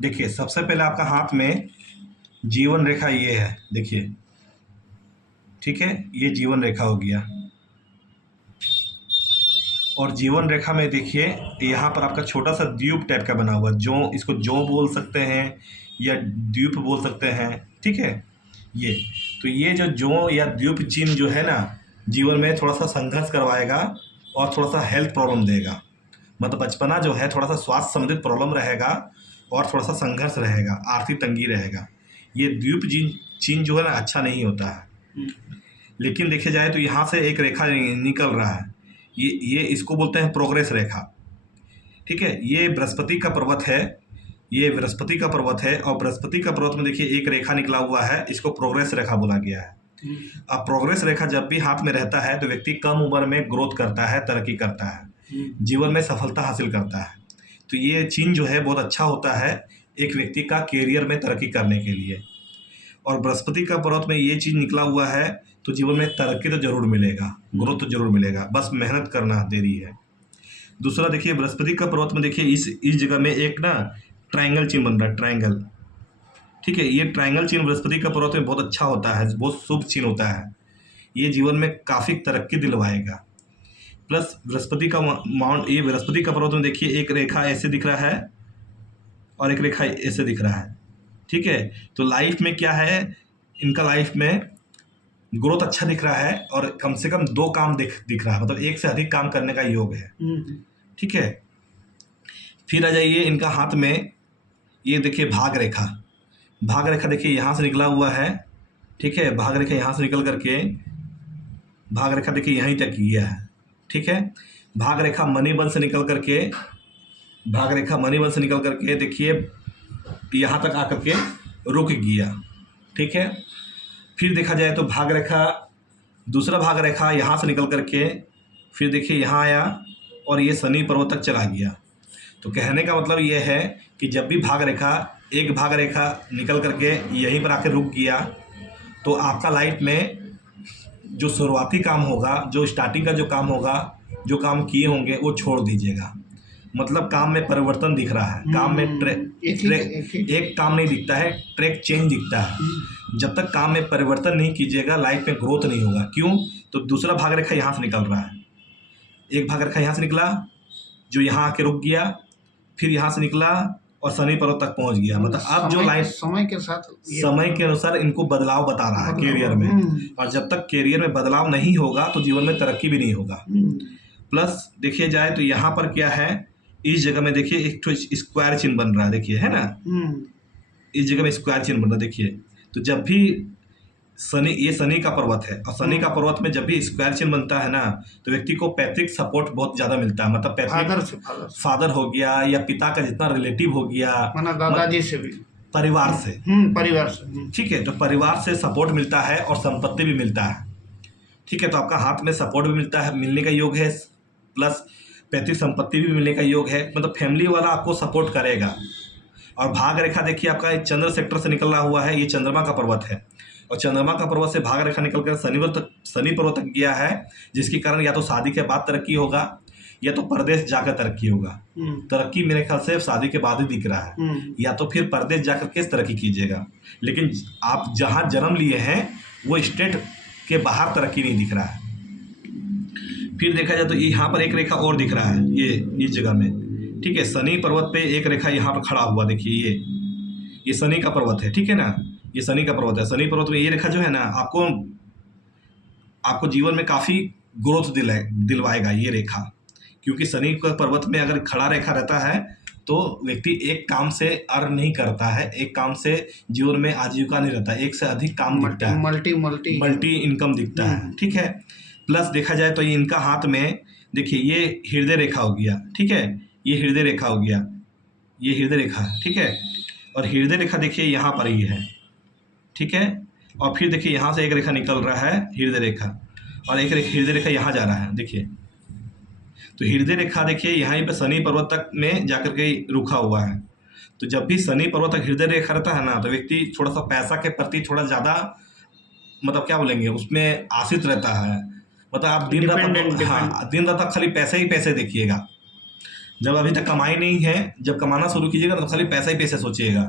देखिए सबसे पहले आपका हाथ में जीवन रेखा ये है, देखिए, ठीक है, ये जीवन रेखा हो गया। और जीवन रेखा में देखिए यहाँ पर आपका छोटा सा द्वीप टाइप का बना हुआ है, जो इसको जो बोल सकते हैं या द्वीप बोल सकते हैं, ठीक है। ये तो ये जो या द्वीप चिन्ह जो है ना, जीवन में थोड़ा सा संघर्ष करवाएगा और थोड़ा सा हेल्थ प्रॉब्लम देगा। मतलब बचपना जो है थोड़ा सा स्वास्थ्य संबंधित प्रॉब्लम रहेगा और थोड़ा सा संघर्ष रहेगा, आर्थिक तंगी रहेगा। ये द्वीप चिन्ह जो है ना अच्छा नहीं होता है। लेकिन देखा जाए तो यहाँ से एक रेखा निकल रहा है, ये इसको बोलते हैं प्रोग्रेस रेखा, ठीक है। ये बृहस्पति का पर्वत है, ये बृहस्पति का पर्वत है। और बृहस्पति का पर्वत में देखिए एक रेखा निकला हुआ है, इसको प्रोग्रेस रेखा बोला गया है। अब प्रोग्रेस रेखा जब भी हाथ में रहता है तो व्यक्ति कम उम्र में ग्रोथ करता है, तरक्की करता है, जीवन में सफलता हासिल करता है। तो ये चिन्ह जो है बहुत अच्छा होता है एक व्यक्ति का कैरियर में तरक्की करने के लिए। और बृहस्पति का पर्वत में ये चीज़ निकला हुआ है तो जीवन में तरक्की तो जरूर मिलेगा, ग्रोथ तो जरूर मिलेगा, बस मेहनत करना देरी है। दूसरा देखिए बृहस्पति का पर्वत में देखिए इस जगह में एक ना ट्रायंगल चिन्ह बन रहा है, ट्रायंगल, ठीक है। ये ट्रायंगल चिन्ह बृहस्पति का पर्वत में बहुत अच्छा होता है, बहुत शुभ चिन्ह होता है। ये जीवन में काफ़ी तरक्की दिलवाएगा। प्लस बृहस्पति का ये बृहस्पति का पर्वत में देखिए एक रेखा ऐसे दिख रहा है और एक रेखा ऐसे दिख रहा है, ठीक है। तो लाइफ में क्या है, इनका लाइफ में ग्रोथ अच्छा दिख रहा है और कम से कम 2 काम दिख रहा है, मतलब एक से अधिक काम करने का योग है, ठीक है। फिर आ जाइए इनका हाथ में, ये देखिए भाग रेखा, भाग रेखा देखिए यहाँ से निकला हुआ है, ठीक है। भाग रेखा यहाँ से निकल करके भाग रेखा देखिए यहीं तक गया है, ठीक है। भाग रेखा मणिबन से निकल करके, भाग रेखा मणिबन से निकल करके देखिए यहाँ तक आकर के रुक गया, ठीक है। फिर देखा जाए तो भाग रेखा, दूसरा भाग रेखा यहाँ से निकल करके फिर देखिए यहाँ आया और ये शनि पर्वत तक चला गया। तो कहने का मतलब ये है कि जब भी एक भाग रेखा निकल करके यहीं पर आकर रुक गया तो आपका लाइफ में जो शुरुआती काम होगा, जो स्टार्टिंग का जो काम होगा, जो काम किए होंगे वो छोड़ दीजिएगा। मतलब काम में परिवर्तन दिख रहा है, काम में एक काम नहीं दिखता है, ट्रैक चेंज दिखता है। जब तक काम में परिवर्तन नहीं कीजिएगा लाइफ में ग्रोथ नहीं होगा। क्यों? तो दूसरा भाग रेखा यहाँ से निकल रहा है, एक भाग रेखा यहाँ से निकला जो यहाँ आके रुक गया, फिर यहाँ से निकला और शनि पर्वत तक पहुँच गया। मतलब अब जो लाइफ समय के अनुसार इनको बदलाव बता रहा है कैरियर में। और जब तक कैरियर में बदलाव नहीं होगा तो जीवन में तरक्की भी नहीं होगा। प्लस देखिए जाए तो यहाँ पर क्या है, इस जगह में देखिए एक तो स्क्वायर चिन्ह बन रहा है, देखिए, है ना, इस जगह में स्क्वायर चिन्ह बन रहा है, देखिए। तो जब भी ये शनि का पर्वत है और शनि का पर्वत में जब भी स्क्वायर चिन्ह बनता है ना तो व्यक्ति को पैतृक सपोर्ट बहुत ज्यादा मिलता है। मतलब पैतृक फादर हो गया या पिता का जितना रिलेटिव हो गया, दादाजी से भी, परिवार से, ठीक है। तो परिवार से सपोर्ट मिलता है और संपत्ति भी मिलता है, ठीक है। तो आपका हाथ में सपोर्ट भी मिलता है, मिलने का योग है, प्लस पैतृक संपत्ति भी मिलने का योग है। मतलब फैमिली वाला आपको सपोर्ट करेगा। और भाग रेखा देखिए आपका चंद्र सेक्टर से निकल रहा हुआ है, ये चंद्रमा का पर्वत है और चंद्रमा का पर्वत से भाग रेखा निकलकर शनि पर्वत तक गया है, जिसके कारण या तो शादी के बाद तरक्की होगा या तो परदेश जाकर तरक्की होगा। तरक्की मेरे ख्याल से शादी के बाद ही दिख रहा है, या तो फिर परदेश जाकर के तरक्की कीजिएगा। लेकिन आप जहाँ जन्म लिए हैं वो स्टेट के बाहर तरक्की नहीं दिख रहा है। फिर देखा जाए तो यहाँ पर एक रेखा और दिख रहा है, ये इस जगह में, ठीक है। शनि पर्वत पे एक रेखा यहाँ पर खड़ा हुआ, देखिए ये शनि का पर्वत है, ठीक है ना, ये शनि का पर्वत है। शनि पर्वत में ये रेखा जो है ना आपको जीवन में काफ़ी ग्रोथ दिलवाएगा ये रेखा। क्योंकि शनि का पर्वत में अगर खड़ा रेखा रहता है तो व्यक्ति एक काम से अर्न नहीं करता है, एक काम से जीवन में आजीविका नहीं रहता, एक से अधिक काम दिखता है, मल्टी इनकम दिखता है, ठीक है। प्लस देखा जाए तो ये इनका हाथ में देखिए ये हृदय रेखा हो गया, ठीक है, ये हृदय रेखा हो गया, ये हृदय रेखा, ठीक है। और हृदय रेखा देखिए यहाँ पर ही है, ठीक है। और फिर देखिए यहाँ से एक रेखा निकल रहा है, हृदय रेखा, और एक हृदय रेखा यहाँ जा रहा है, देखिए। तो हृदय रेखा देखिए यहाँ पे शनि पर्वत तक में जाकर के रुका हुआ है। तो जब भी शनि पर्वत तक हृदय रेखा रहता है ना तो व्यक्ति थोड़ा सा पैसा के प्रति थोड़ा ज़्यादा, मतलब क्या बोलेंगे, उसमें आश्रित रहता है। मतलब आप दिन रात खाली पैसे ही पैसे देखिएगा। जब अभी तक कमाई नहीं है, जब कमाना शुरू कीजिएगा तो खाली पैसा ही पैसे सोचिएगा,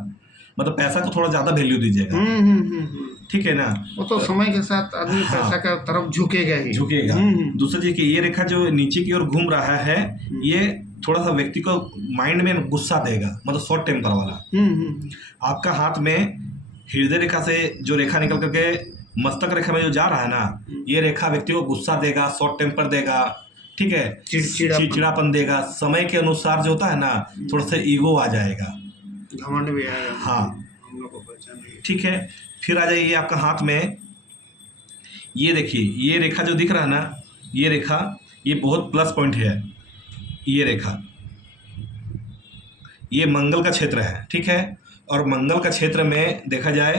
मतलब पैसा को थोड़ा ज़्यादा वैल्यू दीजिएगा। ठीक है ना। वो तो समय के साथ आदमी हाँ, पैसा का तरफ झुकेगा ही। झुकेगा। दूसरी चीज कि ये रेखा जो नीचे की ओर घूम रहा है, ये थोड़ा सा व्यक्ति को माइंड में गुस्सा देगा, मतलब शॉर्ट टेम्पर वाला। आपका हाथ में हृदय रेखा से जो रेखा निकल करके मस्तक रेखा में जो जा रहा है ना, ये रेखा व्यक्ति को गुस्सा देगा, शॉर्ट टेम्पर देगा, ठीक है, चिड़चिड़ापन देगा। समय के अनुसार जो होता है ना, थोड़ा सा ईगो आ जाएगा, घमंड भी आएगा। हाँ, हम लोग को पहचान नहीं। ठीक है। फिर आ जाइए आपका हाथ में, ये देखिए ये रेखा जो दिख रहा है ना, ये रेखा, ये बहुत प्लस पॉइंट है। ये रेखा, ये मंगल का क्षेत्र है, ठीक है। और मंगल का क्षेत्र में देखा जाए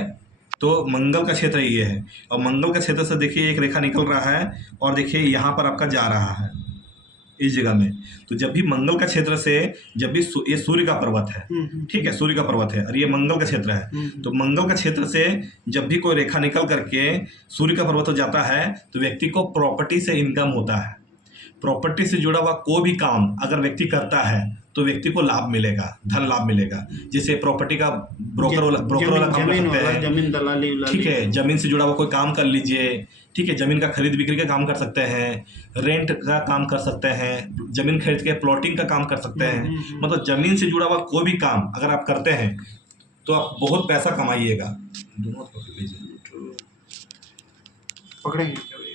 तो मंगल का क्षेत्र ये है, और मंगल का क्षेत्र से देखिए एक रेखा निकल रहा है, और देखिए यहाँ पर आपका जा रहा है इस जगह में। तो जब भी मंगल का क्षेत्र से, जब भी ये सूर्य का पर्वत है, ठीक है, सूर्य का पर्वत है और ये मंगल का क्षेत्र है, तो मंगल का क्षेत्र से जब भी कोई रेखा निकल करके सूर्य का पर्वत हो जाता है, तो व्यक्ति को प्रॉपर्टी से इनकम होता है। प्रॉपर्टी से जुड़ा हुआ कोई भी काम अगर व्यक्ति करता है तो व्यक्ति को लाभ मिलेगा, धन लाभ मिलेगा। जैसे प्रॉपर्टी का ब्रोकर वाला काम कर सकते हैं, जमीन दलाली, ठीक है, जमीन से जुड़ा हुआ कोई काम कर लीजिए, ठीक है, जमीन का खरीद बिक्री का काम कर सकते हैं, रेंट का काम कर सकते हैं, जमीन खरीद के प्लॉटिंग का काम कर सकते हैं। मतलब जमीन से जुड़ा हुआ कोई भी काम अगर आप करते हैं तो आप बहुत पैसा कमाइएगा। दोनों पकड़ लीजिए, पकड़ेंगे कभी।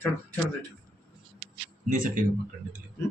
छोड़ दे, नहीं सकेगा पकड़ने के लिए।